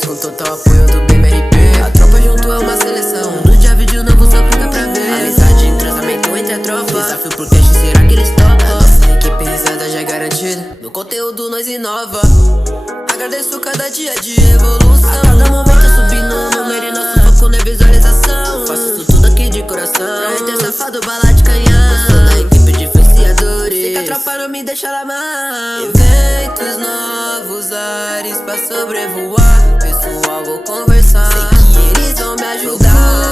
Mas com total apoio do BMRP. A tropa junto é uma seleção. No dia vídeo novo só clica pra ver. Amizade, entrosamento entre a tropa. Desafio pro teste, será que eles topam? Nossa equipe risada já é garantida. No conteúdo nós inova. Agradeço cada dia de evolução. A cada momento subindo o número e nosso foco não é visualização. Faço isso tudo aqui de coração. Pra hater safado, bala de canhão. Sou da equipe de influenciadores. Sei que a tropa não me deixa lá mal. Eventos novos, ares pra sobrevoar. Pessoal, vou conversar. Sei que eles vão me ajudar.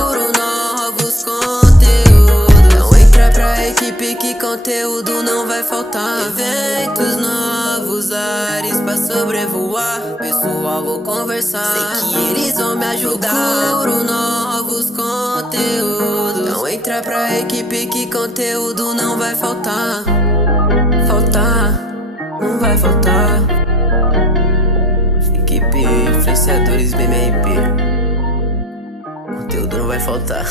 Procuro novos conteúdos. Não entra pra equipe que conteúdo não vai faltar. Eventos novos, ares pra sobrevoar. Pessoal, vou conversar. Sei que eles vão me ajudar. Procuro novos conteúdos. Não entra pra equipe que conteúdo não vai faltar. Não vai faltar. Equipe influenciadores BMRP. Conteúdo não vai faltar.